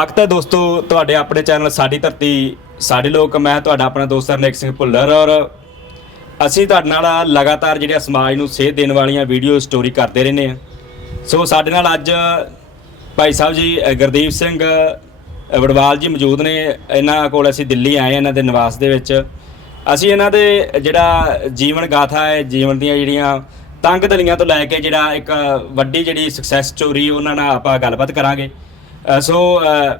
ਸਵਾਗਤ ਹੈ ਦੋਸਤੋ, ਤੁਹਾਡੇ ਆਪਣੇ ਚੈਨਲ ਸਾਡੀ ਧਰਤੀ, ਸਾਡੇ ਲੋਕ, ਮੈਂ ਤੁਹਾਡਾ ਆਪਣਾ ਦੋਸਤ ਹਰਨੇਕ ਸਿੰਘ ਭੁੱਲਰ ਔਰ ਅਸੀਂ ਤੁਹਾਡੇ ਨਾਲ ਲਗਾਤਾਰ ਜਿਹੜੀਆਂ ਸਮਾਜ ਨੂੰ ਸੇਧ ਦੇਣ ਵਾਲੀਆਂ ਵੀਡੀਓ ਸਟੋਰੀ ਕਰਦੇ ਰਹਿੰਦੇ ਹਾਂ। ਸੋ ਸਾਡੇ ਨਾਲ ਅੱਜ ਭਾਈ ਸਾਹਿਬ ਜੀ ਗੁਰਦੀਪ ਸਿੰਘ ਵੜਵਾਲ ਜੀ ਮੌਜੂਦ ਨੇ। ਇਹਨਾਂ ਕੋਲ ਅਸੀਂ ਦਿੱਲੀ ਆਏ ਇਹਨਾਂ ਦੇ ਨਿਵਾਸ ਦੇ ਵਿੱਚ। ਅਸੀਂ ਇਹਨਾਂ ਦੇ ਜਿਹੜਾ ਜੀਵਨ ਗਾਥਾ ਹੈ, ਜੀਵਨ ਦੀਆਂ ਜਿਹੜੀਆਂ ਤੰਗ ਦਲੀਆਂ ਤੋਂ ਲੈ ਕੇ ਜਿਹੜਾ ਇੱਕ ਵੱਡੀ ਜਿਹੜੀ ਸਕਸੈਸ ਸਟੋਰੀ ਉਹਨਾਂ ਨਾਲ ਆਪਾਂ ਗੱਲਬਾਤ ਕਰਾਂਗੇ। ਅ, ਸੋ ਅ,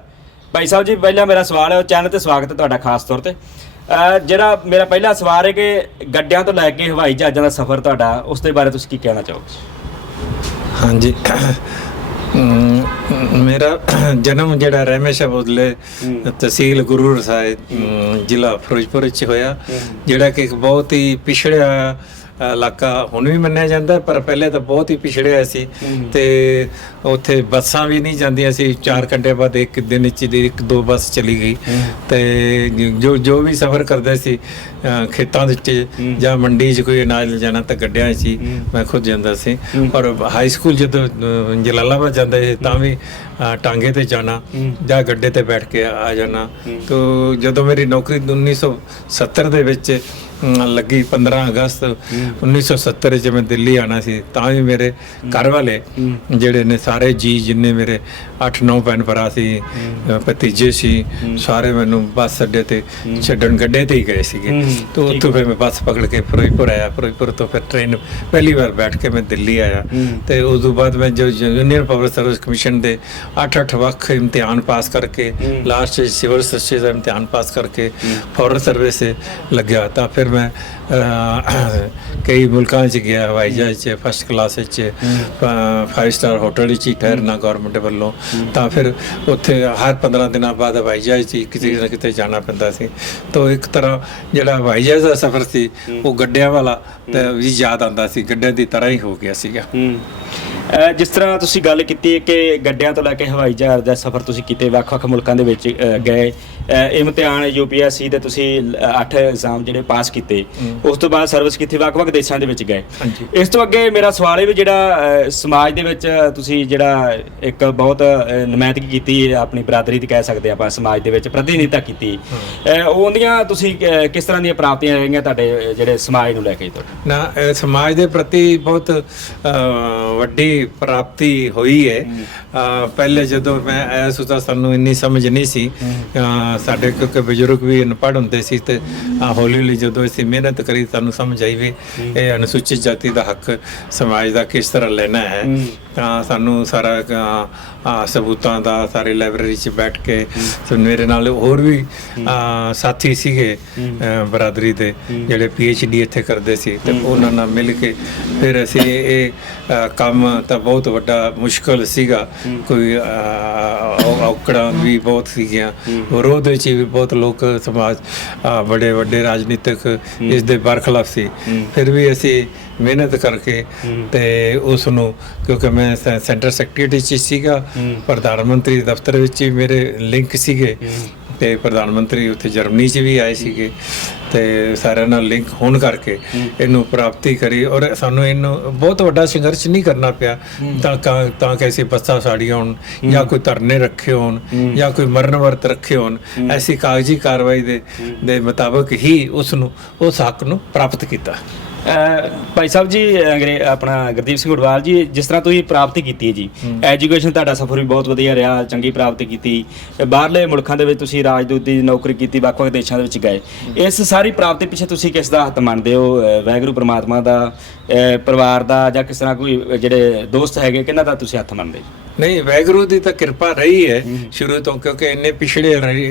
ਭਾਈ ਸਾਹਿਬ ਜੀ ਪਹਿਲਾ ਮੇਰਾ ਸਵਾਲ ਹੈ ਚੈਨਲ ਤੇ ਸਵਾਗਤ ਹੈ ਤੁਹਾਡਾ ਖਾਸ ਤੌਰ ਤੇ। ਅ, ਜਿਹੜਾ ਮੇਰਾ ਪਹਿਲਾ ਸਵਾਲ ਹੈ ਕਿ ਗੱਡਿਆਂ ਤੋਂ ਲੈ ਕੇ ਹਵਾਈ ਜਹਾਜ਼ਾਂ ਦਾ ਸਫ਼ਰ ਤੁਹਾਡਾ ਉਸ ਦੇ ਬਾਰੇ ਤੁਸੀਂ ਕੀ ਕਹਿਣਾ ਚਾਹੋਗੇ? ਹਾਂਜੀ। ਅਮ, ਮੇਰਾ ਜਨਮ ਜਿਹੜਾ ਰਹਿਮੇਸ਼ਾ ਬੋਦਲੇ ਤਹਿਸੀਲ ਗੁਰੂ ਅਮ, ਜ਼ਿਲ੍ਹਾ ਫਿਰੋਜ਼ਪੁਰ ਵਿੱਚ ਹੋਇਆ ਜਿਹੜਾ ਕਿ ਇੱਕ ਬਹੁਤ ਹੀ ਪਿਛੜਿਆ ਇਲਾਕਾ ਹੁਣ ਵੀ ਮੰਨਿਆ ਜਾਂਦਾ ਪਰ ਪਹਿਲੇ ਤਾਂ ਬਹੁਤ ਹੀ ਪਿਛੜਿਆ ਸੀ। ਤੇ ਉੱਥੇ ਬੱਸਾਂ ਵੀ ਨਹੀਂ ਜਾਂਦੀਆਂ ਸੀ। 4 ਘੰਟੇ ਬਾਅਦ ਇੱਕ ਦਿਨ ਵਿੱਚ ਇੱਕ ਦੋ ਬੱਸ ਚਲੀ ਗਈ। ਤੇ ਜੋ ਜੋ ਵੀ ਸਫ਼ਰ ਕਰਦੇ ਸੀ ਖੇਤਾਂ ਦੇ ਵਿੱਚ ਜਾਂ ਮੰਡੀ 'ਚ ਕੋਈ ਅਨਾਜ ਲਿਜਾਣਾ ਤਾਂ ਗੱਡਿਆਂ 'ਚ ਹੀ ਮੈਂ ਖੁਦ ਜਾਂਦਾ ਸੀ। ਔਰ ਹਾਈ ਸਕੂਲ ਜਦੋਂ ਜਲਾਲਾਬਾਦ ਜਾਂਦੇ ਸੀ ਤਾਂ ਵੀ ਟਾਂਗੇ ਤੇ ਜਾਣਾ ਜਾਂ ਗੱਡੇ ਤੇ ਬੈਠ ਕੇ ਆ ਜਾਣਾ। ਤੋ ਜਦੋਂ ਮੇਰੀ ਨੌਕਰੀ 1970 ਦੇ ਵਿੱਚ ਲੱਗੀ 15 ਅਗਸਤ 1970 ਚ ਮੈਂ ਦਿੱਲੀ ਆਣਾ ਸੀ ਤਾਂ ਵੀ ਮੇਰੇ ਘਰ ਵਾਲੇ ਜਿਹੜੇ ਨੇ ਸਾਰੇ ਜੀ ਜਿੰਨੇ ਮੇਰੇ 8-9 ਭੈਣ ਭਰਾ ਸੀ ਭਤੀਜੇ ਸੀ ਸਾਰੇ ਮੈਨੂੰ ਬੱਸ ਅੱਡੇ ਤੇ ਛੱਡਣ ਗੱਡੇ ਤੇ ਹੀ ਗਏ ਸੀਗੇ। ਤੋਂ ਉੱਥੋਂ ਫਿਰ ਮੈਂ ਬੱਸ ਪਕੜ ਕੇ ਫਿਰੋਜ਼ਪੁਰ ਆਇਆ ਫਿਰੋਜ਼ਪੁਰ ਤੋਂ ਫਿਰ ਟ੍ਰੇਨ ਪਹਿਲੀ ਵਾਰ ਬੈਠ ਕੇ ਮੈਂ ਦਿੱਲੀ ਆਇਆ। ਤੇ ਉਸ ਤੋਂ ਬਾਅਦ ਮੈਂ ਜੋ ਯੂਨੀਅਨ ਪਬਲਿਕ ਸਰਵਿਸ ਕਮਿਸ਼ਨ ਦੇ 8-8 ਵੱਖ ਇਮਤਿਹਾਨ ਪਾਸ ਕਰਕੇ ਲਾਸਟ ਸਿਵਲ ਸਰਵਿਸ ਦਾ ਇਮਤਿਹਾਨ ਪਾਸ ਕਰਕੇ ਫੋਰਨ ਸਰਵਿਸ ਲੱਗਿਆ। ਤਾਂ ਫਿਰ ਮੈਂ ਕਈ ਮੁਲਕਾਂ 'ਚ ਗਿਆ ਹਵਾਈ ਜਹਾਜ਼ 'ਚ ਫਸਟ ਕਲਾਸ ਵਿੱਚ 5 ਸਟਾਰ ਹੋਟਲ ਵਿੱਚ ਹੀ ਠਹਿਰਨਾ ਗਵਰਨਮੈਂਟ ਵੱਲੋਂ। ਤਾਂ ਫਿਰ ਉੱਥੇ ਹਰ 15 ਦਿਨਾਂ ਬਾਅਦ ਹਵਾਈ ਜਹਾਜ਼ 'ਚ ਕਿਤੇ ਨਾ ਕਿਤੇ ਜਾਣਾ ਪੈਂਦਾ ਸੀ। ਤਾਂ ਇੱਕ ਤਰ੍ਹਾਂ ਜਿਹੜਾ ਹਵਾਈ ਜਹਾਜ਼ ਦਾ ਸਫ਼ਰ ਸੀ ਉਹ ਗੱਡਿਆਂ ਵਾਲਾ ਤੇ ਵੀ ਯਾਦ ਆਉਂਦਾ ਸੀ ਗੱਡਿਆਂ ਦੀ ਤਰ੍ਹਾਂ ਹੀ ਹੋ ਗਿਆ ਸੀਗਾ। ਜਿਸ ਤਰ੍ਹਾਂ ਤੁਸੀਂ ਗੱਲ ਕੀਤੀ ਕਿ ਗੱਡਿਆਂ ਤੋਂ ਲੈ ਕੇ ਹਵਾਈ ਜਹਾਜ਼ ਦਾ ਸਫ਼ਰ ਤੁਸੀਂ ਕੀਤੇ ਵੱਖ-ਵੱਖ ਮੁਲਕਾਂ ਦੇ ਵਿੱਚ ਗਏ ਇਮਤਿਹਾਨ ਯੂਪੀਐਸਸੀ ਦੇ ਤੁਸੀਂ 8 ਐਗਜ਼ਾਮ ਜਿਹੜੇ ਪਾਸ ਕੀਤੇ ਉਸ ਤੋਂ ਬਾਅਦ ਸਰਵਿਸ ਕੀਤੀ ਵੱਖ-ਵੱਖ ਦੇਸ਼ਾਂ ਦੇ ਵਿੱਚ ਗਏ। ਇਸ ਤੋਂ ਅੱਗੇ ਮੇਰਾ ਸਵਾਲ ਇਹ ਵੀ ਜਿਹੜਾ ਸਮਾਜ ਦੇ ਵਿੱਚ ਤੁਸੀਂ ਜਿਹੜਾ ਇੱਕ ਬਹੁਤ ਨੁਮਾਇੰਦਗੀ ਕੀਤੀ ਹੈ ਆਪਣੀ ਬਰਾਦਰੀ ਦੀ ਕਹਿ ਸਕਦੇ ਆਪਾਂ ਸਮਾਜ ਦੇ ਵਿੱਚ ਪ੍ਰਤੀਨਿਧਤਾ ਕੀਤੀ। ਉਹਦੀਆਂ ਤੁਸੀਂ ਕਿਸ ਤਰ੍ਹਾਂ ਦੀਆਂ ਪ੍ਰਾਪਤੀਆਂ ਰਹੀਆਂ ਤੁਹਾਡੇ ਜਿਹੜੇ ਸਮਾਜ ਨੂੰ ਲੈ ਕੇ ਤੁਹਾਡੇ? ਨਾ ਸਮਾਜ ਦੇ ਪ੍ਰਤੀ ਬਹੁਤ ਵੱਡੀ ਪ੍ਰਾਪਤੀ ਹੋਈ ਹੈ। ਪਹਿਲੇ ਜਦੋਂ ਮੈਂ ਆਇਆ ਸਾਨੂੰ ਇੰਨੀ ਸਮਝ ਨਹੀਂ ਸੀ। ਸਾਡੇ ਕਿਉਂਕਿ ਬਜ਼ੁਰਗ ਵੀ ਅਨਪੜ੍ਹ ਹੁੰਦੇ ਸੀ ਤੇ ਹੌਲੀ ਹੌਲੀ ਜਦੋਂ ਅਸੀਂ ਮਿਹਨਤ ਕਰੀ ਸਾਨੂੰ ਸਮਝ ਆਈ ਵੀ ਇਹ ਅਨੁਸੂਚਿਤ ਜਾਤੀ ਦਾ ਹੱਕ ਸਮਾਜ ਦਾ ਕਿਸ ਤਰ੍ਹਾਂ ਲੈਣਾ ਹੈ ਤਾਂ ਸਾਨੂੰ ਸਾਰਾ ਅ, ਸਬੂਤਾਂ ਦਾ ਸਾਰੇ ਲਾਇਬ੍ਰੇਰੀ 'ਚ ਬੈਠ ਕੇ ਸੋ ਮੇਰੇ ਨਾਲ ਹੋਰ ਵੀ ਸਾਥੀ ਸੀਗੇ ਬਰਾਦਰੀ ਦੇ ਜਿਹੜੇ ਪੀ ਡੀ ਇੱਥੇ ਕਰਦੇ ਸੀ ਤੇ ਉਹਨਾਂ ਨਾਲ ਮਿਲ ਕੇ ਫਿਰ ਅਸੀਂ ਇਹ ਕੰਮ ਤਾਂ ਬਹੁਤ ਵੱਡਾ ਮੁਸ਼ਕਲ ਸੀਗਾ। ਕੋਈ ਔਕੜਾਂ ਵੀ ਬਹੁਤ ਸੀਗੀਆਂ। ਵਿਰੋਧ ਵਿੱਚ ਵੀ ਬਹੁਤ ਲੋਕ ਸਮਾਜ ਬੜੇ ਵੱਡੇ ਰਾਜਨੀਤਿਕ ਇਸ ਦੇ ਬਰਖਲਾਫ ਸੀ। ਫਿਰ ਵੀ ਅਸੀਂ ਮਿਹਨਤ ਕਰਕੇ ਤੇ ਉਸ ਨੂੰ ਕਿਉਂਕਿ ਮੈਂ ਸੈਂਟਰ ਸੈਕਟਰੀ ਚ ਸੀਗਾ ਪ੍ਰਧਾਨ ਮੰਤਰੀ ਦਫ਼ਤਰ ਵਿੱਚ ਵੀ ਮੇਰੇ ਲਿੰਕ ਸੀਗੇ। ਤੇ ਪ੍ਰਧਾਨ ਮੰਤਰੀ ਉੱਥੇ ਜਰਮਨੀ 'ਚ ਵੀ ਆਏ ਸੀਗੇ। ਤੇ ਸਾਰਿਆਂ ਨਾਲ ਲਿੰਕ ਹੋਣ ਕਰਕੇ ਇਹਨੂੰ ਪ੍ਰਾਪਤੀ ਕਰੀ ਔਰ ਸਾਨੂੰ ਇਹਨੂੰ ਬਹੁਤ ਵੱਡਾ ਸੰਘਰਸ਼ ਨਹੀਂ ਕਰਨਾ ਪਿਆ। ਤਾਂ ਤਾਂ ਕਿ ਅਸੀਂ ਬੱਸਾਂ ਸਾੜੀਆਂ ਹੋਣ ਜਾਂ ਕੋਈ ਧਰਨੇ ਰੱਖੇ ਹੋਣ ਜਾਂ ਕੋਈ ਮਰਨ ਵਰਤ ਰੱਖੇ ਹੋਣ ਐਸੀ ਕਾਗਜ਼ੀ ਕਾਰਵਾਈ ਦੇ ਦੇ ਮੁਤਾਬਕ ਹੀ ਉਸ ਨੂੰ ਉਸ ਹੱਕ ਨੂੰ ਪ੍ਰਾਪਤ ਕੀਤਾ। ਭਾਈ ਸਾਹਿਬ ਜੀ ਅੰਗਰੇ ਆਪਣਾ ਗੁਰਦੀਪ ਸਿੰਘ ਉਡਵਾਲ ਜੀ ਜਿਸ ਤਰ੍ਹਾਂ ਤੁਸੀਂ ਪ੍ਰਾਪਤੀ ਕੀਤੀ ਹੈ ਜੀ ਐਜੂਕੇਸ਼ਨ ਤੁਹਾਡਾ ਸਫ਼ਰ ਵੀ ਬਹੁਤ ਵਧੀਆ ਰਿਹਾ ਚੰਗੀ ਪ੍ਰਾਪਤੀ ਕੀਤੀ ਬਾਹਰਲੇ ਮੁਲਕਾਂ ਦੇ ਵਿੱਚ ਤੁਸੀਂ ਰਾਜਦੂਤ ਦੀ ਨੌਕਰੀ ਕੀਤੀ ਵੱਖ-ਵੱਖ ਦੇਸ਼ਾਂ ਦੇ ਵਿੱਚ ਗਏ। ਇਸ ਸਾਰੀ ਪ੍ਰਾਪਤੀ ਪਿੱਛੇ ਤੁਸੀਂ ਕਿਸ ਦਾ ਹੱਥ ਮੰਨਦੇ ਹੋ? ਅਹ ਵਾਹਿਗੁਰੂ ਪ੍ਰਮਾਤਮਾ ਦਾ ਪਰਿਵਾਰ ਦਾ ਜਾਂ ਕਿਸ ਤਰ੍ਹਾਂ ਕੋਈ ਜਿਹੜੇ ਦੋਸਤ ਹੈਗੇ ਕਿਹਨਾਂ ਦਾ ਤੁਸੀਂ ਹੱਥ ਮੰਨਦੇ ਜੀ ਨਹੀਂ ਵੈਗਰੂ ਦੀ ਤਾਂ ਕਿਰਪਾ ਰਹੀ ਹੈ ਸ਼ੁਰੂ ਤੋਂ ਕਿਉਂਕਿ ਇੰਨੇ ਪਿਛੜੇ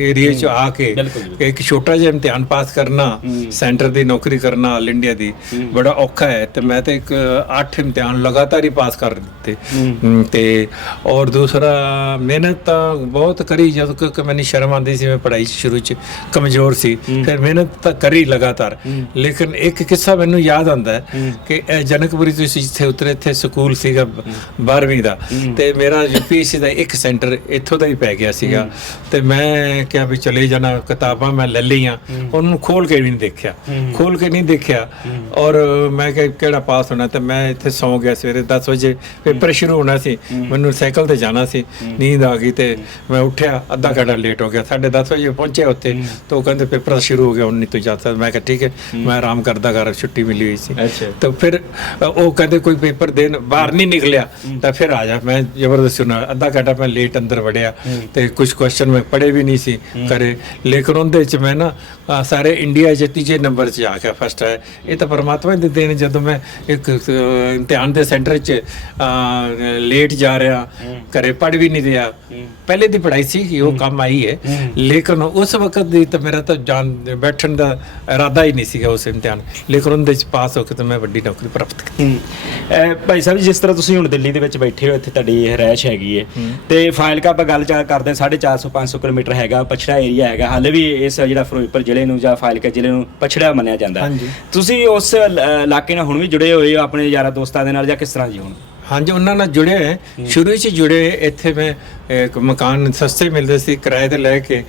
ਏਰੀਆ 'ਚ ਆ ਕੇ। ਇੱਕ ਛੋਟਾ ਜਿਹਾ ਇਮਤਿਹਾਨ ਪਾਸ ਕਰਨਾ ਸੈਂਟਰ ਦੀ ਨੌਕਰੀ ਕਰਨਾ ਆਲ ਇੰਡੀਆ ਦੀ ਬੜਾ ਔਖਾ ਹੈ। ਤੇ ਮੈਂ ਤੇ ਇੱਕ 8 ਇਮਤਿਹਾਨ ਲਗਾਤਾਰ ਹੀ ਪਾਸ ਕਰ ਦਿੱਤੇ। ਤੇ ਔਰ ਦੂਸਰਾ ਮਿਹਨਤ ਤਾਂ ਬਹੁਤ ਕਰੀ ਜਦੋਂ ਕਿ ਮੈਨੂੰ ਸ਼ਰਮ ਆਉਂਦੀ ਸੀ ਮੈਂ ਪੜ੍ਹਾਈ ਸ਼ੁਰੂ 'ਚ ਕਮਜ਼ੋਰ ਸੀ। ਫਿਰ ਮਿਹਨਤ ਤਾਂ ਕਰੀ ਲਗਾਤਾਰ। ਲੇਕਿਨ ਇੱਕ ਕਿੱਸਾ ਮੈਨੂੰ ਯਾਦ ਆਉਂਦਾ ਹੈ ਕਿ ਜਨਕਪੁਰੀ ਤੋਂ ਅਸੀਂ ਜਿੱਥੇ ਉਤਰੇ ਇੱਥੇ ਸਕੂਲ ਸੀਗਾ 12ਵੀਂ ਦਾ। ਤੇ ਮੇਰਾ ਯੂਪੀਐਸਸੀ ਦਾ ਇੱਕ ਸੈਂਟਰ ਇੱਥੋਂ ਦਾ ਹੀ ਪੈ ਗਿਆ ਸੀਗਾ। ਤੇ ਮੈਂ ਕਿਹਾ ਵੀ ਚਲੇ ਜਾਣਾ ਕਿਤਾਬਾਂ ਮੈਂ ਲੈ ਲਈਆਂ। ਉਹਨੂੰ ਖੋਲ ਕੇ ਵੀ ਨਹੀਂ ਦੇਖਿਆ। ਖੋਲ ਕੇ ਨਹੀਂ ਦੇਖਿਆ। ਔਰ ਮੈਂ ਕਿਹਾ ਕਿਹੜਾ ਪਾਸ ਹੋਣਾ? ਤੇ ਮੈਂ ਇੱਥੇ ਸੌਂ ਗਿਆ ਸਵੇਰੇ 10 ਵਜੇ। ਪੇਪਰ ਸ਼ੁਰੂ ਹੋਣਾ ਸੀ। ਮੈਨੂੰ ਸਾਈਕਲ ਤੇ ਜਾਣਾ ਸੀ। ਨੀਂਦ ਆ ਗਈ ਤੇ ਮੈਂ ਉੱਠਿਆ। ਅੱਧਾ ਘੰਟਾ ਲੇਟ ਹੋ ਗਿਆ। 10:30 ਵਜੇ ਪਹੁੰਚਿਆ ਉੱਥੇ। ਤਾਂ ਉਹ ਕਹਿੰਦੇ ਪੇਪਰ ਸ਼ੁਰੂ ਹੋ ਗਿਆ। ਹੁਣ ਨਹੀਂ ਤੂੰ ਜਾ ਸਕਦਾ ਮੈਂ ਕਿਹਾ ਠੀਕ ਹੈ। ਮੈਂ ਆਰਾਮ ਕਰਦਾ ਕਰ ਛੁੱਟੀ ਮਿਲੀ ਹੋਈ ਸੀ। ਤਾਂ ਫਿਰ ਉਹ ਕਹਿੰਦੇ ਕੋਈ ਪੇਪਰ ਦੇਣ ਬਾਹਰ ਨਹੀਂ ਨਿਕਲਿਆ। ਤਾਂ ਫਿਰ ਆ ਜਾ। ਮੈਂ ਜ਼ਬਰਦਸਤੀ ਨਾਲ ਅੱਧਾ ਘੰਟਾ ਮੈਂ ਲੇਟ ਅੰਦਰ ਵੜਿਆ ਤੇ ਕੁਝ ਕੁਐਸਚਨ ਮੈਂ ਪੜ੍ਹੇ ਵੀ ਨਹੀਂ ਸੀ ਕਰੇ ਲੇਕਿਨ ਉਹਦੇ ਚ ਮੈਂ ਨਾ ਅ, ਸਾਰੇ ਇੰਡੀਆ 'ਚ ਤੀਜੇ ਨੰਬਰ 'ਚ ਆ ਗਿਆ ਫਸਟ ਹੈ ਇਹ ਤਾਂ ਪਰਮਾਤਮਾ ਦੀ ਦੇਣ ਜਦੋਂ ਮੈਂ ਇੱਕ ਅ, ਇਮਤਿਹਾਨ ਦੇ ਸੈਂਟਰ 'ਚ ਲੇਟ ਜਾ ਰਿਹਾ ਘਰੇ ਪੜ੍ਹ ਵੀ ਨਹੀਂ ਰਿਹਾ। ਪਹਿਲੇ ਦੀ ਪੜ੍ਹਾਈ ਸੀ ਕਿ ਉਹ ਕੰਮ ਆਈ ਹੈ। ਲੇਕਿਨ ਉਸ ਵਕਤ ਦੀ ਤਾਂ ਮੇਰਾ ਤਾਂ ਜਾਨ ਬੈਠਣ ਦਾ ਇਰਾਦਾ ਹੀ ਨਹੀਂ ਸੀਗਾ ਉਸ ਇਮਤਿਹਾਨ। ਲੇਕਿਨ ਉਹਦੇ 'ਚ ਪਾਸ ਹੋ ਕੇ ਤਾਂ ਮੈਂ ਵੱਡੀ ਨੌਕਰੀ ਪ੍ਰਾਪਤ ਕੀਤੀ। ਅਹ ਭਾਈ ਸਾਹਿਬ ਜੀ, ਜਿਸ ਤਰ੍ਹਾਂ ਤੁਸੀਂ ਹੁਣ ਦਿੱਲੀ ਦੇ ਵਿੱਚ ਬੈਠੇ ਹੋ ਇੱਥੇ ਤੁਹਾਡੀ ਇਹ ਰਿਹਾਇਸ਼ ਹੈਗੀ ਹੈ। ਤੇ ਫਾਇਲਕਾ ਆਪਾਂ ਗੱਲ ਚਾਲ ਕਰਦੇ 450 500 ਕਿਲੋਮੀਟਰ ਹੈਗਾ ਪਛੜਾ ਏਰੀਆ ਹੈਗਾ। ਹਾਲੇ ਵੀ ਇਸ ਜਿਹੜਾ ਫਿਰੋਜ਼ਪੁਰ ਜ਼ਿਲ੍ਹੇ ਨੂੰ ਜਾਂ ਫਾਇਲਕਾ ਜ਼ਿਲ੍ਹੇ ਨੂੰ ਪਛੜਾ ਮੰਨਿਆ ਜਾਂਦਾ। ਤੁਸੀਂ ਉਸ ਇਲਾਕੇ ਨਾਲ ਹੁਣ ਵੀ ਜੁੜੇ ਹੋਏ ਹੋ ਆਪਣੇ ਯਾਰਾਂ ਦੋਸਤਾਂ ਦੇ ਨਾਲ ਜਾਂ ਕਿਸ ਤਰ੍ਹਾਂ ਜੀ ਹੁਣ? ਹਾਂਜੀ ਉਹਨਾਂ ਨਾਲ ਜੁੜੇ ਹੋਏ ਸ਼ੁਰੂ ਵਿੱਚ ਜੁੜੇ ਇੱਥੇ ਮੈਂ ਇੱਕ ਮਕਾਨ ਸਸਤੇ ਮਿਲਦੇ ਸੀ ਕਿਰਾਏ ਤੇ ਲੈ ਕੇ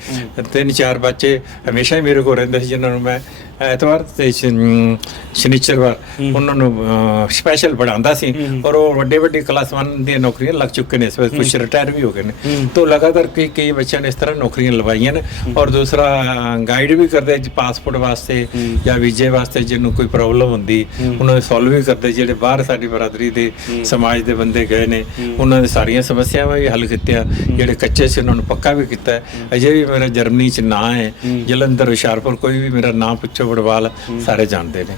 ਤਿੰਨ ਚਾਰ ਬੱਚੇ ਹਮੇਸ਼ਾ ਹੀ ਮੇਰੇ ਕੋਲ ਰਹਿੰਦੇ ਸੀ ਜਿਨ੍ਹਾਂ ਨੂੰ ਮੈਂ ਐਤਵਾਰ ਤੇ ਸ਼ਨੀਚਰਵਾਰ ਉਹਨਾਂ ਨੂੰ ਸਪੈਸ਼ਲ ਪੜਾਉਂਦਾ ਸੀ ਔਰ ਉਹ ਵੱਡੇ ਵੱਡੇ ਕਲਾਸ 1 ਦੀਆਂ ਨੌਕਰੀਆਂ ਲੱਗ ਚੁੱਕੇ ਨੇ ਇਸ ਵੇਲੇ ਕੁਝ ਰਿਟਾਇਰ ਵੀ ਹੋ ਗਏ ਨੇ। ਤੋਂ ਲਗਾਤਾਰ ਕਈ ਕਈ ਬੱਚਿਆਂ ਨੇ ਇਸ ਤਰ੍ਹਾਂ ਨੌਕਰੀਆਂ ਲਵਾਈਆਂ ਨੇ ਔਰ ਦੂਸਰਾ ਗਾਈਡ ਵੀ ਕਰਦੇ ਜੀ ਪਾਸਪੋਰਟ ਵਾਸਤੇ ਜਾਂ ਵੀਜ਼ੇ ਵਾਸਤੇ ਜਿਹਨੂੰ ਕੋਈ ਪ੍ਰੋਬਲਮ ਹੁੰਦੀ ਉਹਨਾਂ ਨੂੰ ਸੋਲਵ ਵੀ ਕਰਦੇ ਜਿਹੜੇ ਬਾਹਰ ਸਾਡੀ ਬਰਾਦਰੀ ਦੇ ਸਮਾਜ ਦੇ ਬੰਦੇ ਗਏ ਨੇ ਉਹਨਾਂ ਦੀ ਸਾਰੀਆਂ ਸਮੱਸਿਆਵਾਂ ਵੀ ਹੱਲ ਕੀਤੀਆਂ। ਜਿਹੜੇ ਕੱਚੇ ਸੀ ਉਹਨਾਂ ਨੂੰ ਪੱਕਾ ਵੀ ਕੀਤਾ ਹੈ। ਅਜੇ ਵੀ ਮੇਰਾ ਜਰਮਨੀ ਚ ਨਾਂ ਹੈ। ਜਲੰਧਰ ਹੁਸ਼ਿਆਰਪੁਰ ਕੋਈ ਵੀ ਮੇਰਾ ਨਾਂ ਪੁੱਛੋ ਵਡਵਾਲ ਸਾਰੇ ਜਾਣਦੇ ਨੇ।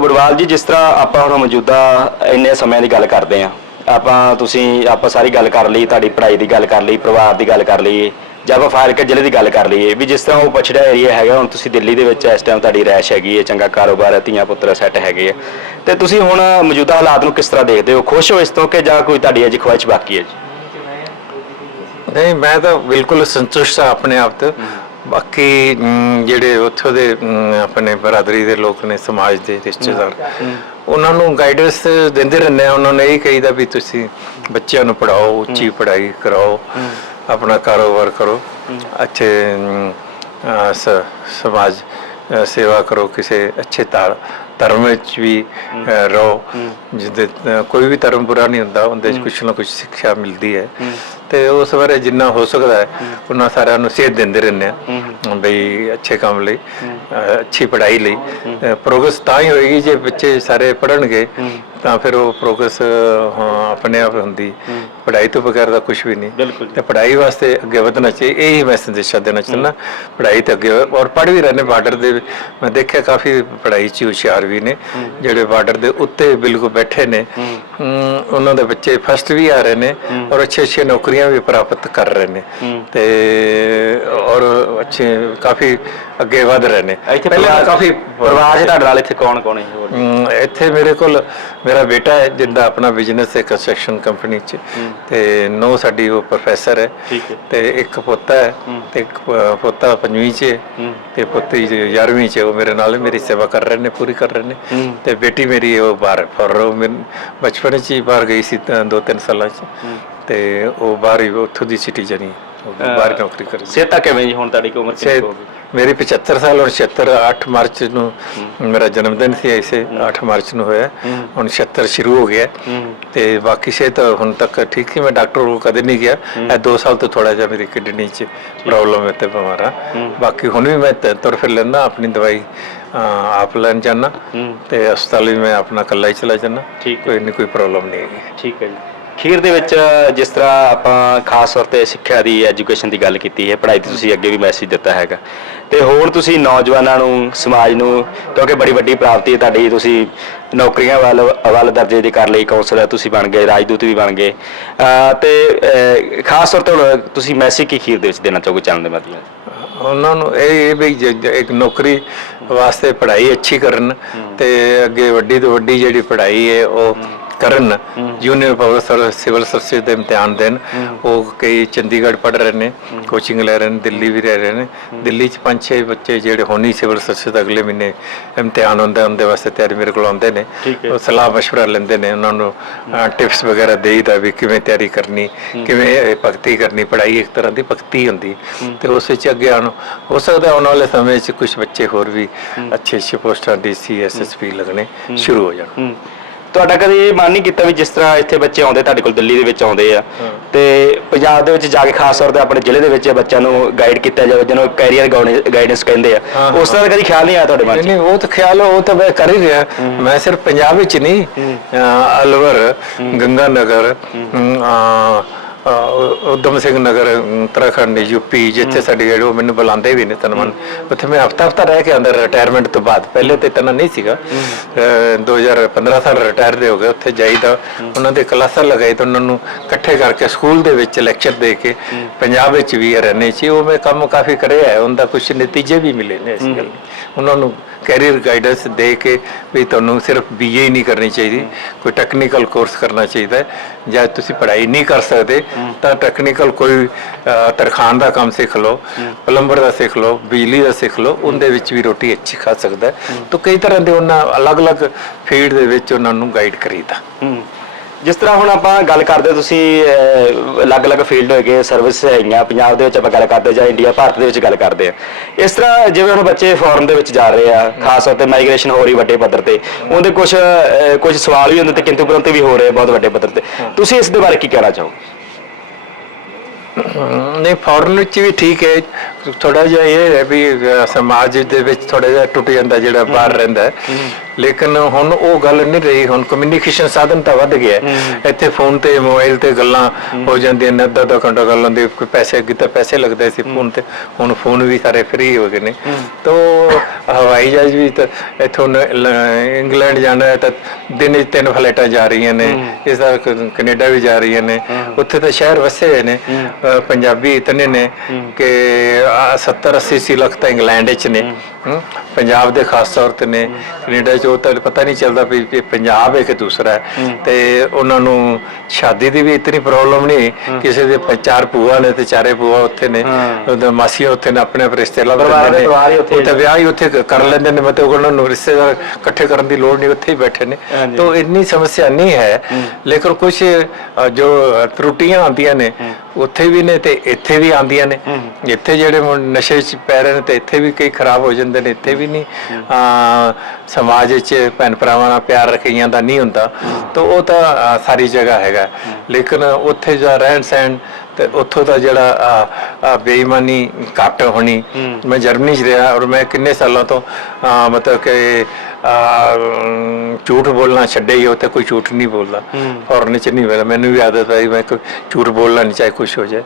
ਵੜਵਾਲ ਜੀ ਜਿਸ ਤਰ੍ਹਾਂ ਆਪਾਂ ਹੁਣ ਮੌਜੂਦਾ ਇੰਨੇ ਸਮਿਆਂ ਦੀ ਗੱਲ ਕਰਦੇ ਆ ਆਪਾਂ ਤੁਸੀਂ ਆਪਾਂ ਸਾਰੀ ਗੱਲ ਕਰ ਲਈ ਤੁਹਾਡੀ ਪੜ੍ਹਾਈ ਦੀ ਗੱਲ ਕਰ ਲਈ ਪਰਿਵਾਰ ਦੀ ਗੱਲ ਕਰ ਲਈ ਜਾਂ ਆਪਾਂ ਫਾਜ਼ਿਲਕਾ ਜ਼ਿਲ੍ਹੇ ਦੀ ਗੱਲ ਕਰ ਲਈਏ ਵੀ ਜਿਸ ਤਰ੍ਹਾਂ ਉਹ ਪਛੜਿਆ ਏਰੀਆ ਹੈਗਾ ਹੁਣ ਤੁਸੀਂ ਦਿੱਲੀ ਦੇ ਵਿੱਚ ਇਸ ਟਾਈਮ ਤੁਹਾਡੀ ਰੈਸ਼ ਹੈਗੀ ਹੈ ਚੰਗਾ ਕਾਰੋਬਾਰ ਹੈ ਧੀਆਂ ਪੁੱਤਰ ਸੈੱਟ ਹੈਗੇ ਆ। ਤੇ ਤੁਸੀਂ ਹੁਣ ਮੌਜੂਦਾ ਹਾਲਾਤ ਨੂੰ ਕਿਸ ਤਰ੍ਹਾਂ ਦੇਖਦੇ ਹੋ? ਖੁਸ਼ ਹੋ ਇਸ ਤੋਂ ਕਿ ਜਾਂ ਕੋਈ ਤੁਹਾਡੀ ਅਜੇ ਖੁਆਇਸ਼ ਬਾਕੀ ਹੈ ਜੀ? ਨਹੀਂ ਮੈਂ ਤਾਂ ਬਿਲਕੁਲ ਸੰਤੁਸ਼ਟ ਹਾਂ ਆਪਣੇ ਆਪ ਤੋਂ। ਬਾਕੀ ਜਿਹੜੇ ਉੱਥੋਂ ਦੇ ਆਪਣੇ ਬਰਾਦਰੀ ਦੇ ਲੋਕ ਨੇ ਸਮਾਜ ਦੇ ਰਿਸ਼ਤੇਦਾਰ ਉਹਨਾਂ ਨੂੰ ਗਾਈਡੈਂਸ ਦਿੰਦੇ ਰਹਿੰਦੇ ਆ ਉਹਨਾਂ ਨੇ ਇਹ ਕਹੀਦਾ ਵੀ ਤੁਸੀਂ ਬੱਚਿਆਂ ਨੂੰ ਪੜਾਓ ਉੱਚੀ ਪੜ੍ਹਾਈ ਕਰਾਓ ਆਪਣਾ ਕਾਰੋਬਾਰ ਕਰੋ। ਅੱਛੇ ਸਮਾਜ ਸੇਵਾ ਕਰੋ ਕਿਸੇ ਅੱਛੇ ਧਰ- ਧਰਮ ਵਿੱਚ ਵੀ ਰਹੋ। ਜਿਹਦੇ ਅ, ਕੋਈ ਵੀ ਧਰਮ ਬੁਰਾ ਨਹੀਂ ਹੁੰਦਾ ਉਹਦੇ ਵਿੱਚ ਕੁਛ ਨਾ ਕੁਛ ਸਿੱਖਿਆ ਮਿਲਦੀ ਹੈ। ਤੇ ਉਸ ਬਾਰੇ ਜਿੰਨਾ ਹੋ ਸਕਦਾ ਹੈ ਉਹਨਾਂ ਸਾਰਿਆਂ ਨੂੰ ਸੇਧ ਦਿੰਦੇ ਰਹਿੰਦੇ ਆ ਬਈ ਅੱਛੇ ਕੰਮ ਲਈ ਅੱਛੀ ਪੜ੍ਹਾਈ ਲਈ। ਪ੍ਰੋਗਰੈਸ ਤਾਂ ਹੀ ਹੋਏਗੀ ਜੇ ਬੱਚੇ ਸਾਰੇ ਪੜ੍ਹਨਗੇ ਤਾਂ ਫਿਰ ਉਹ ਪ੍ਰੋਗਰੈਸ ਆਪਣੇ ਆਪ ਹੁੰਦੀ। ਪੜ੍ਹਾਈ ਤੋਂ ਬਗੈਰ ਤਾਂ ਕੁਝ ਵੀ ਨਹੀਂ। ਤੇ ਪੜ੍ਹਾਈ ਵਾਸਤੇ ਅੱਗੇ ਵਧਣਾ ਚਾਹੀਏ ਇਹ ਹੀ ਮੈਂ ਸੰਦੇਸ਼ਾ ਦੇਣਾ ਚਾਹੁੰਦਾ। ਪੜ੍ਹਾਈ ਤੇ ਅੱਗੇ ਔਰ ਪੜ੍ਹ ਵੀ ਰਹੇ ਨੇ ਬਾਰਡਰ ਦੇ ਮੈਂ ਦੇਖਿਆ ਕਾਫੀ ਪੜ੍ਹਾਈ 'ਚ ਹੁਸ਼ਿਆਰ ਵੀ ਨੇ ਜਿਹੜੇ ਬਾਰਡਰ ਦੇ ਉੱਤੇ ਬਿਲਕੁਲ ਬੈਠੇ ਨੇ। ਉਹਨਾਂ ਦੇ ਬੱਚੇ ਫਸਟ ਵੀ ਆ ਰਹੇ ਨੇ ਔਰ ਅੱਛੇ ਅੱਛੇ ਨੌਕਰੀਆਂ ਵੀ ਪ੍ਰਾਪਤ ਕਰ ਰਹੇ ਨੇ। ਤੇ ਔਰ ਅੱਛੇ ਕਾਫੀ ਅੱਗੇ ਵਧ ਰਹੇ ਨੇ। ਪਹਿਲਾਂ ਤਾਂ ਕਾਫੀ ਪਰਿਵਾਰ ਹੈ ਤੁਹਾਡੇ ਨਾਲ ਇੱਥੇ ਕੌਣ ਕੌਣ ਹੈ ਹੋਰ? ਇੱਥੇ ਮੇਰੇ ਕੋਲ ਮੇਰਾ ਬੇਟਾ ਹੈ ਜਿੰਦਾ ਆਪਣਾ ਬਿਜ਼ਨਸ ਹੈ ਕੰਸਟਰਕਸ਼ਨ ਕੰਪਨੀ 'ਚ। ਤੇ ਨੋ ਸਾਡੀ ਉਹ ਪ੍ਰੋਫੈਸਰ ਹੈ। ਤੇ ਇੱਕ ਪੋਤਾ ਹੈ ਤੇ ਇੱਕ ਪੋਤਾ ਪੰਜਵੀਂ 'ਚ ਤੇ ਪੋਤੀ 11ਵੀਂ 'ਚ। ਉਹ ਮੇਰੇ ਨਾਲ ਮੇਰੀ ਸੇਵਾ ਕਰ ਰਹੇ ਨੇ ਪੂਰੀ ਕਰ ਰਹੇ ਨੇ। ਤੇ ਬੇਟੀ ਮੇਰੀ ਉਹ ਬਾਹਰ ਫਰ ਬਚਪਨ 'ਚ ਹੀ ਬਾਹਰ ਗਈ ਸੀ ਤਾਂ ਦੋ ਤਿੰਨ ਸਾਲਾਂ 'ਚ। ਤੇ ਉਹ ਬਾਹਰ ਹੀ ਉੱਥੋਂ ਦੀ ਸਿਟੀਜ਼ਨ ਹੀ। ਉਹ ਬਾਹਰ ਨੌਕਰੀ ਕਰਦੀ ਸਿਹਤ ਕਿਵੇਂ ਜੀ ਹੁਣ ਤੁਹਾਡੀ ਉਮਰ ਕਿੰਨੀ ਹੋ ਗਈ? ਮੇਰੀ 75 ਸਾਲ ਔਰ 76 8 ਮਾਰਚ ਨੂੰ ਮੇਰਾ ਜਨਮ ਦਿਨ ਸੀ ਐਸੇ 8 ਮਾਰਚ ਨੂੰ ਹੋਇਆ। ਹੁਣ 76 ਸ਼ੁਰੂ ਹੋ ਗਿਆ। ਤੇ ਬਾਕੀ ਸਿਹਤ ਹੁਣ ਤੱਕ ਠੀਕ ਹੀ ਮੈਂ ਡਾਕਟਰ ਕੋਲ ਕਦੇ ਨਹੀਂ ਗਿਆ। ਇਹ 2 ਸਾਲ ਤੋਂ ਥੋੜਾ ਜਿਹਾ ਮੇਰੀ ਕਿਡਨੀ 'ਚ ਪ੍ਰੋਬਲਮ ਹੈ ਤੇ ਬਿਮਾਰ ਬਾਕੀ ਹੁਣ ਵੀ ਮੈਂ ਤ- ਤੁਰ ਫਿਰ ਲੈਂਦਾ ਆਪਣੀ ਦਵਾਈ ਆਪ ਲੈਣ ਜਾਣਾ ਤੇ ਹਸਪਤਾਲ ਵੀ ਮੈਂ ਆਪਣਾ ਇਕੱਲਾ ਹੀ ਚਲਾ ਜਾਣਾ ਕੋਈ ਨਹੀਂ ਕੋਈ ਪ੍ਰੋਬਲਮ ਨਹੀਂ ਹੈਗੀ। ਠੀਕ ਹੈ ਜੀ। ਖੀਰ ਦੇ ਵਿੱਚ ਜਿਸ ਤਰ੍ਹਾਂ ਆਪਾਂ ਖਾਸ ਤੌਰ ਤੇ ਸਿੱਖਿਆ ਦੀ ਐਜੂਕੇਸ਼ਨ ਦੀ ਗੱਲ ਕੀਤੀ ਹੈ ਪੜ੍ਹਾਈ ਦੀ ਤੁਸੀਂ ਅੱਗੇ ਵੀ ਮੈਸੇਜ ਦਿੱਤਾ ਹੈਗਾ। ਤੇ ਹੁਣ ਤੁਸੀਂ ਨੌਜਵਾਨਾਂ ਨੂੰ ਸਮਾਜ ਨੂੰ ਕਿਉਂਕਿ ਬੜੀ ਵੱਡੀ ਪ੍ਰਾਪਤੀ ਹੈ ਤੁਹਾਡੀ ਤੁਸੀਂ ਨੌਕਰੀਆਂ ਵੱਲ ਵੱਲ ਦਰਜੇ ਦੀ ਕਰ ਲਈ ਕਾਉਂਸਲਰ ਤੁਸੀਂ ਬਣ ਗਏ ਰਾਜਦੂਤ ਵੀ ਬਣ ਗਏ। ਤੇ ਖਾਸ ਤੌਰ ਤੇ ਤੁਸੀਂ ਮੈਸੇਜ ਕੀ ਖੀਰ ਦੇ ਵਿੱਚ ਦੇਣਾ ਚਾਹੋਗੇ ਚੱਲਣ ਦੇ ਮਾਧਿਅਮ ਉਹਨਾਂ ਨੂੰ ਇਹ ਇਹ ਵੀ ਇੱਕ ਨੌਕਰੀ ਵਾਸਤੇ ਪੜ੍ਹਾਈ ਅੱਛੀ ਕਰਨ ਤੇ ਅੱਗੇ ਵੱਡੀ ਤੋਂ ਵੱਡੀ ਜਿਹੜੀ ਪੜ੍ਹਾਈ ਹੈ ਉਹ ਕਰਨ junior public service civil service ਦੇ ਇਮਤਿਹਾਨ ਦੇਣ ਉਹ ਕਈ ਚੰਡੀਗੜ੍ਹ ਪੜ੍ਹ ਰਹੇ ਨੇ ਕੋਚਿੰਗ ਲੈ ਰਹੇ ਨੇ ਦਿੱਲੀ ਵੀ ਰਹਿ ਰਹੇ ਨੇ ਦਿੱਲੀ ਚ ਪੰਜ ਛੇ ਬੱਚੇ ਜਿਹੜੇ ਹੋਣੀ ਸਿਵਲ ਸਰਵਿਸ ਦਾ ਅਗਲੇ ਮਹੀਨੇ ਇਮਤਿਹਾਨ ਹੁੰਦਾ ਉਹਦੇ ਵਾਸਤੇ ਤਿਆਰੀ ਮੇਰੇ ਕੋਲ ਆਉਂਦੇ ਨੇ ਠੀਕ ਹੈ। ਉਹ ਸਲਾਹ مشورہ ਲੈਂਦੇ ਨੇ ਉਹਨਾਂ ਨੂੰ ਟਿਪਸ ਵਗੈਰਾ ਦੇਈਦਾ ਵੀ ਕਿਵੇਂ ਤਿਆਰੀ ਕਰਨੀ ਕਿਵੇਂ ਇਹ ਭਗਤੀ ਕਰਨੀ ਪੜ੍ਹਾਈ ਇੱਕ ਤਰ੍ਹਾਂ ਦੀ ਭਗਤੀ ਹੁੰਦੀ ਤੇ ਉਸ ਵਿੱਚ ਅੱਗੇ ਆਉਣ ਹੋ ਸਕਦਾ ਆਉਣ ਵਾਲੇ ਸਮੇਂ 'ਚ ਕੁਝ ਬੱਚੇ ਹੋਰ ਵੀ ਅੱਛੇ ਅੱਛੇ ਪੋਸਟਾਂ ਡੀਸੀ ਐਸਐਸਪੀ ਲੱਗਣੇ ਸ਼ੁਰੂ ਹੋ ਜਾਣ ਹੂੰ। ਤੁਹਾਡਾ ਕਦੇ ਇਹ ਮਨ ਨਹੀਂ ਕੀਤਾ ਵੀ ਜਿਸ ਤਰ੍ਹਾਂ ਇੱਥੇ ਬੱਚੇ ਆਉਂਦੇ ਤੁਹਾਡੇ ਕੋਲ ਦਿੱਲੀ ਦੇ ਵਿੱਚ ਆਉਂਦੇ ਆ। ਤੇ ਪੰਜਾਬ ਦੇ ਵਿੱਚ ਜਾ ਕੇ ਖਾਸ ਤੌਰ ਤੇ ਆਪਣੇ ਜ਼ਿਲ੍ਹੇ ਦੇ ਵਿੱਚ ਬੱਚਿਆਂ ਨੂੰ ਗਾਈਡ ਕੀਤਾ ਜਾਵੇ ਜਿਹਨੂੰ ਕੈਰੀਅਰ ਗਾਈਡੈਂਸ ਕਹਿੰਦੇ ਆ। ਉਸ ਤਰ੍ਹਾਂ ਦਾ ਕਦੀ ਖਿਆਲ ਨਹੀਂ ਆਇਆ ਤੁਹਾਡੇ ਮਨ 'ਚ? ਨਹੀਂ ਉਹ ਤਾਂ ਖਿਆਲ ਉਹ ਤਾਂ ਮੈਂ ਕਰ ਹੀ ਰਿਹਾ। ਮੈਂ ਸਿਰਫ ਪੰਜਾਬ ਵਿੱਚ ਨਹੀਂ ਅਲਵਰ ਗੰਗਾ ਨਗਰ ਉਦਮ ਸਿੰਘ ਨਗਰ ਉੱਤਰਾਖੰਡ ਯੂਪੀ ਜਿੱਥੇ ਸਾਡੀ ਜਿਹੜੇ ਉਹ ਮੈਨੂੰ ਬੁਲਾਉਂਦੇ ਵੀ ਨੇ ਤਨਮਨ ਉੱਥੇ ਮੈਂ ਹਫਤਾ ਹਫਤਾ ਰਹਿ ਕੇ ਅੰਦਰ ਰਿਟਾਇਰਮੈਂਟ ਤੋਂ ਬਾਅਦ। ਪਹਿਲੇ ਤੇ ਤਨਾ ਨਹੀਂ ਸੀਗਾ। ਅਹ, 2015 ਸਾਲ ਰਿਟਾਇਰ ਦੇ ਹੋ ਗਏ ਉੱਥੇ ਜਾਈਦਾ ਉਹਨਾਂ ਦੇ ਕਲਾਸਾਂ ਲਗਾਈ ਤਾਂ ਉਹਨਾਂ ਨੂੰ ਇਕੱਠੇ ਕਰਕੇ ਸਕੂਲ ਦੇ ਵਿੱਚ ਲੈਕਚਰ ਦੇ ਕੇ ਪੰਜਾਬ ਵਿੱਚ ਵੀ ਰਹਿਣੇ ਸੀ ਉਹ ਮੈਂ ਕੰਮ ਕਾਫੀ ਕਰਿਆ ਹੈ ਉਹਦਾ ਕੁਝ ਨਤੀਜੇ ਵੀ ਮਿਲੇ ਨੇ ਇਸ ਗੱਲ ਉਹਨਾਂ ਨੂੰ ਕੈਰੀਅਰ ਗਾਈਡੈਂਸ ਦੇ ਕੇ ਵੀ ਤੁਹਾਨੂੰ ਸਿਰਫ ਬੀਏ ਹੀ ਨਹੀਂ ਕਰਨੀ ਚਾਹੀਦੀ ਕੋਈ ਟੈਕਨੀਕਲ ਕੋਰਸ ਕਰਨਾ ਚਾਹੀਦਾ ਜਾਂ ਤੁਸੀਂ ਪੜ੍ਹਾਈ ਨਹੀਂ ਕਰ ਸਕਦੇ ਤਾਂ ਟੈਕਨੀਕਲ ਕੋਈ ਅਹ, ਤਰਖਾਨ ਦਾ ਕੰਮ ਸਿੱਖ ਲਓ ਪਲੰਬਰ ਦਾ ਸਿੱਖ ਲਓ ਬਿਜਲੀ ਦਾ ਸਿੱਖ ਲਓ ਉਹਦੇ ਵਿੱਚ ਵੀ ਰੋਟੀ ਅੱਛੀ ਖਾ ਸਕਦਾ ਤਾਂ ਕਈ ਤਰ੍ਹਾਂ ਦੇ ਉਹਨਾਂ ਅਲੱਗ-ਅਲੱਗ ਫੀਲਡ ਦੇ ਵਿੱਚ ਉਹਨਾਂ ਨੂੰ ਗਾਈਡ ਕਰੀਦਾ। ਜਿਸ ਤਰ੍ਹਾਂ ਹੁਣ ਆਪਾਂ ਗੱਲ ਕਰਦੇ ਤੁਸੀਂ ਅਹ, ਅਲੱਗ-ਅਲੱਗ ਫੀਲਡ ਹੋਏਗੇ ਸਰਵਿਸ ਹੈਗੀਆਂ ਪੰਜਾਬ ਦੇ ਵਿੱਚ ਆਪਾਂ ਗੱਲ ਕਰਦੇ ਜਾਂ ਇੰਡੀਆ ਭਾਰਤ ਦੇ ਵਿੱਚ ਗੱਲ ਕਰਦੇ ਆ। ਇਸ ਤਰ੍ਹਾਂ ਜਿਵੇਂ ਹੁਣ ਬੱਚੇ ਫੋਰਨ ਦੇ ਵਿੱਚ ਜਾ ਰਹੇ ਆ ਖਾਸ ਤੌਰ ਤੇ ਮਾਈਗ੍ਰੇਸ਼ਨ ਹੋ ਰਹੀ ਵੱਡੇ ਪੱਧਰ ਤੇ ਉਹਦੇ ਕੁਝ ਕੁਝ ਸਵਾਲ ਵੀ ਹੁੰਦੇ ਤੇ ਕਿੰਤੂ ਪਰੰਤੂ ਵੀ ਹੋ ਰਹੇ ਆ ਬਹੁਤ ਵੱਡੇ ਪੱਧਰ ਤੇ। ਤੁਸੀਂ ਇਸ ਦੇ ਬਾਰੇ ਕੀ ਕਹਿਣਾ ਚਾਹੋ ਨਹੀਂ ਫੋਰਨ ਵਿੱਚ ਵੀ ਠੀਕ ਹੈ। ਥੋੜਾ ਜਿਹਾ ਇਹ ਹੈ ਵੀ ਸਮਾਜ ਦੇ ਵਿੱਚ ਥੋੜਾ ਜਿਹਾ ਟੁੱਟ ਜਾਂਦਾ ਜਿਹੜਾ ਬਾਹਰ ਰਹਿੰਦਾ ਹੈ। ਲੇਕਿਨ ਹੁਣ ਉਹ ਗੱਲ ਨਹੀਂ ਰਹੀ। ਹੁਣ ਕਮਿਊਨੀਕੇਸ਼ਨ ਸਾਧਨ ਤਾਂ ਵੱਧ ਗਿਆ ਹੈ। ਇੱਥੇ ਫੋਨ ਤੇ ਮੋਬਾਈਲ ਤੇ ਗੱਲਾਂ ਹੋ ਜਾਂਦੀਆਂ ਨੇ ਅੱਧਾ ਅੱਧਾ ਘੰਟਾ ਗੱਲਾਂ ਦੇ ਕੋਈ ਪੈਸੇ ਅੱਗੇ ਤਾਂ ਪੈਸੇ ਲੱਗਦੇ ਸੀ ਫੋਨ ਤੇ। ਹੁਣ ਫੋਨ ਵੀ ਸਾਰੇ ਫ੍ਰੀ ਹੋ ਗਏ ਨੇ। ਤੋ ਹਵਾਈ ਜਹਾਜ਼ ਵੀ ਤਾਂ ਇੱਥੋਂ ਇੰਗਲੈਂਡ ਜਾਣਾ ਹੈ ਤਾਂ ਦਿਨ ਵਿੱਚ ਤਿੰਨ ਫਲਾਈਟਾਂ ਜਾ ਰਹੀਆਂ ਨੇ। ਇਸ ਕ- ਕੈਨੇਡਾ ਵੀ ਜਾ ਰਹੀਆਂ ਨੇ। ਉੱਥੇ ਤਾਂ ਸ਼ਹਿਰ ਵਸੇ ਹੋਏ ਨੇ। ਪੰਜਾਬੀ ਇਤਨੇ ਨੇ ਕਿ 70 80 ਲੱਖ ਤਾਂ ਇੰਗਲੈਂਡ ਵਿੱਚ ਨੇ। ਪੰਜਾਬ ਦੇ ਖਾਸ ਤੌਰ ਤੇ ਨੇ। ਕੈਨੇਡਾ 'ਚ ਉਹ ਤਾਂ ਪਤਾ ਨਹੀਂ ਚੱਲਦਾ ਵੀ ਪੰਜਾਬ ਹੈ ਕਿ ਦੂਸਰਾ ਹੈ। ਤੇ ਉਹਨਾਂ ਨੂੰ ਸ਼ਾਦੀ ਦੀ ਵੀ ਇਤਨੀ ਪ੍ਰੋਬਲਮ ਨਹੀਂ। ਕਿਸੇ ਦੇ ਚਾਰ ਭੂਆ ਨੇ ਤੇ ਚਾਰੇ ਭੂਆ ਉੱਥੇ ਨੇ। ਉਹਦੇ ਮਾਸੀਆਂ ਉੱਥੇ ਨੇ ਆਪਣੇ ਆਪ ਰਿਸ਼ਤੇ ਲੱਭ ਪਰਿਵਾਰ ਲੈਂਦੇ ਦੇ ਪਰਿਵਾਰ ਹੀ ਉੱਥੇ ਉੱਥੇ ਵਿਆਹ ਹੀ ਉੱਥੇ ਕਰ ਲੈਂਦੇ ਨੇ। ਮਤਲਬ ਉਹਨਾਂ ਨੂੰ ਰਿਸ਼ਤੇਦਾਰ ਇਕੱਠੇ ਕਰਨ ਦੀ ਲੋੜ ਨਹੀਂ ਉੱਥੇ ਹੀ ਬੈਠੇ ਨੇ। ਤਾਂ ਇੰਨੀ ਸਮੱਸਿਆ ਨਹੀਂ ਹੈ। ਲੇਕਿਨ ਕੁਝ ਜੋ ਤਰੁੱਟੀਆਂ ਆਉਂਦੀਆਂ ਨੇ ਉੱਥੇ ਵੀ ਨੇ ਤੇ ਇੱਥੇ ਵੀ ਆਉਂਦੀਆਂ ਨੇ। ਇੱਥੇ ਜਿਹੜੇ ਨਸ਼ੇ 'ਚ ਪੈ ਰਹੇ ਨੇ ਤੇ ਇੱਥੇ ਵੀ ਕਈ ਖਰਾਬ ਹੋ ਜਾਂਦੇ ਨੇ ਇੱਥੇ ਵੀ ਨਹੀਂ। ਆ ਸਮਾਜ ਵਿੱਚ ਭੈਣ ਭਰਾਵਾਂ ਨਾਲ ਪਿਆਰ ਰਖਈਆਂ ਦਾ ਨਹੀਂ ਹੁੰਦਾ। ਤਾਂ ਉਹ ਤਾਂ ਸਾਰੀ ਜਗ੍ਹਾ ਹੈਗਾ। ਲੇਕਿਨ ਉੱਥੇ ਜਿਹੜਾ ਰਹਿਣ ਸਹਿਣ ਤੇ ਉੱਥੋਂ ਦਾ ਜਿਹੜਾ ਬੇਈਮਾਨੀ ਘੱਟ ਹੋਣੀ। ਮੈਂ ਜਰਮਨੀ 'ਚ ਰਿਹਾ ਔਰ ਮੈਂ ਕਿੰਨੇ ਸਾਲਾਂ ਤੋਂ ਮਤਲਬ ਕਿ ਝੂਠ ਬੋਲਣਾ ਛੱਡੇ ਹੀ ਉੱਥੇ ਕੋਈ ਝੂਠ ਨਹੀਂ ਬੋਲਦਾ। ਫੋਰਨ 'ਚ ਨਹੀਂ ਮੇਰਾ ਮੈਨੂੰ ਵੀ ਆਦਤ ਹੈ ਮੈਂ ਝੂਠ ਬੋਲਣਾ ਨਹੀਂ ਚਾਹੇ ਕੁਝ ਹੋ ਜਾਏ।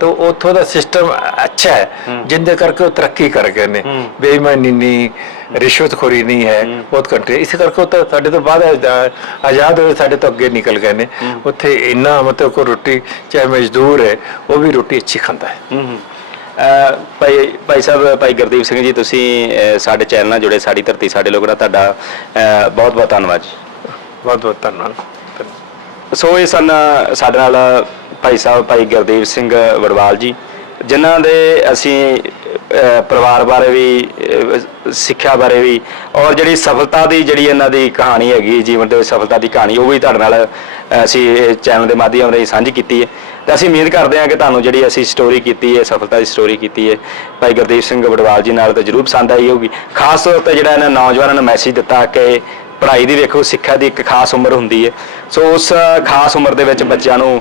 ਤਾਂ ਉੱਥੋਂ ਦਾ ਸਿਸਟਮ ਅੱਛਾ ਹੈ ਜਿੰਦੇ ਕਰਕੇ ਉਹ ਤਰੱਕੀ ਕਰ ਗਏ ਨੇ। ਬੇਈਮਾਨੀ ਨਹੀਂ ਰਿਸ਼ਵਤਖੋਰੀ ਨਹੀਂ ਹੈ ਬਹੁਤ ਕੰਟਰੀ ਇਸ ਕਰਕੇ ਉਹ ਤਾਂ ਸਾਡੇ ਤੋਂ ਬਾਅਦ ਆਜ਼ਾ- ਆਜ਼ਾਦ ਹੋਏ ਸਾਡੇ ਤੋਂ ਅੱਗੇ ਨਿਕਲ ਗਏ ਨੇ। ਉੱਥੇ ਇੰਨਾ ਮਤਲਬ ਕੋ ਰੋਟੀ ਚਾਹੇ ਮਜ਼ਦੂਰ ਹੈ ਉਹ ਵੀ ਰੋਟੀ ਅੱਛੀ ਖਾਂਦਾ ਹੈ। ਭਾਈ ਭਾਈ ਸਾਹਿਬ ਭਾਈ ਗੁਰਦੀਪ ਸਿੰਘ ਜੀ ਤੁਸੀਂ ਸਾਡੇ ਚੈਨਲ ਨਾਲ ਜੁੜੇ ਸਾਡੀ ਧਰਤੀ ਸਾਡੇ ਲੋਕ ਦਾ ਤੁਹਾਡਾ ਬਹੁਤ ਬਹੁਤ ਧੰਨਵਾਦ ਜੀ ਬਹੁਤ ਬਹੁਤ ਧੰਨਵਾਦ। ਸੋ ਇਹ ਸਨ ਸਾਡੇ ਨਾਲ ਭਾਈ ਸਾਹਿਬ ਭਾਈ ਗੁਰਦੀਪ ਸਿੰਘ ਵੜਵਾਲ ਜੀ ਜਿਨ੍ਹਾਂ ਦੇ ਅਸੀਂ ਪਰਿਵਾਰ ਬਾਰੇ ਵੀ ਸਿੱਖਿਆ ਬਾਰੇ ਵੀ ਔਰ ਜਿਹੜੀ ਸਫਲਤਾ ਦੀ ਜਿਹੜੀ ਇਹਨਾਂ ਦੀ ਕਹਾਣੀ ਹੈਗੀ ਜੀਵਨ ਦੇ ਵਿੱਚ ਸਫਲਤਾ ਦੀ ਕਹਾਣੀ ਉਹ ਵੀ ਤੁਹਾਡੇ ਨਾਲ ਅਸੀਂ ਚੈਨਲ ਦੇ ਮਾਧਿਅਮ ਰਾਹੀਂ ਸਾਂਝੀ ਕੀਤੀ ਹੈ ਤੇ ਅਸੀਂ ਉਮੀਦ ਕਰਦੇ ਹਾਂ ਕਿ ਤੁਹਾਨੂੰ ਜਿਹੜੀ ਅਸੀਂ ਸਟੋਰੀ ਕੀਤੀ ਹੈ, ਸਫਲਤਾ ਦੀ ਸਟੋਰੀ ਕੀਤੀ ਹੈ, ਭਾਈ ਗੁਰਦੀਪ ਸਿੰਘ ਵੜਵਾਲ ਜੀ ਨਾਲ ਤਾਂ ਜ਼ਰੂਰ ਪਸੰਦ ਆਈ ਹੋਊਗੀ। ਖਾਸ ਤੌਰ ਤੇ ਜਿਹੜਾ ਇਹਨਾਂ ਨੌਜਵਾਨਾਂ ਨੂੰ ਮੈਸੇਜ ਦਿੱਤਾ ਕਿ ਪੜ੍ਹਾਈ ਦੀ ਵੇਖੋ, ਸਿੱਖਿਆ ਦੀ ਇੱਕ ਖਾਸ ਉਮਰ ਹੁੰਦੀ ਹੈ। ਸੋ ਉਸ ਖਾਸ ਉਮਰ ਦੇ ਵਿੱਚ ਬੱਚਿਆਂ ਨੂੰ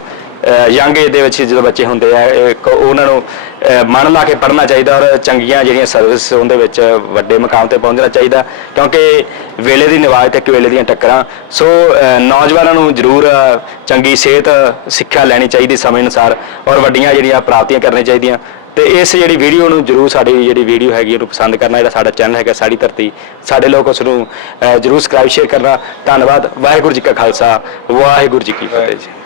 ਯੰਗ ਏਜ ਦੇ ਵਿੱਚ ਜਦੋਂ ਬੱਚੇ ਹੁੰਦੇ ਆ, ਇੱਕ ਉਹਨਾਂ ਨੂੰ ਮਨ ਲਾ ਕੇ ਪੜ੍ਹਨਾ ਚਾਹੀਦਾ ਔਰ ਚੰਗੀਆਂ ਜਿਹੜੀਆਂ ਸਰਵਿਸ ਉਹਦੇ ਵਿੱਚ ਵੱਡੇ ਮੁਕਾਮ ਤੇ ਪਹੁੰਚਣਾ ਚਾਹੀਦਾ, ਕਿਉਂਕਿ ਵੇਲੇ ਦੀ ਨਿਵਾਜ ਤੇ ਵੇਲੇ ਦੀਆਂ ਟੱਕਰਾਂ। ਸੋ ਨੌਜਵਾਨਾਂ ਨੂੰ ਜ਼ਰੂਰ ਚੰਗੀ ਸਿਹਤ, ਸਿੱਖਿਆ ਲੈਣੀ ਚਾਹੀਦੀ ਸਮੇਂ ਅਨੁਸਾਰ ਔਰ ਵੱਡੀਆਂ ਜਿਹੜੀਆਂ ਪ੍ਰਾਪਤੀਆਂ ਕਰਨੀਆਂ ਚਾਹੀਦੀਆਂ। ਤੇ ਇਸ ਜਿਹੜੀ ਵੀਡੀਓ ਨੂੰ ਜਰੂਰ ਸਾਡੀ ਜਿਹੜੀ ਵੀਡੀਓ ਹੈਗੀ ਉਹਨੂੰ ਪਸੰਦ ਕਰਨਾ ਜਿਹੜਾ ਸਾਡਾ ਚੈਨਲ ਹੈਗਾ ਸਾਡੀ ਧਰਤੀ। ਸਾਡੇ ਲੋਕ ਉਸ ਨੂੰ ਜਰੂਰ ਸਬਸਕ੍ਰਾਈਬ ਸ਼ੇਅਰ ਕਰਨਾ। ਧੰਨਵਾਦ। ਵਾਹਿਗੁਰੂ ਜੀ ਕਾ ਖਾਲਸਾ। ਵਾਹਿਗੁਰੂ ਜੀ ਕੀ ਫਤਿਹ ਜੀ।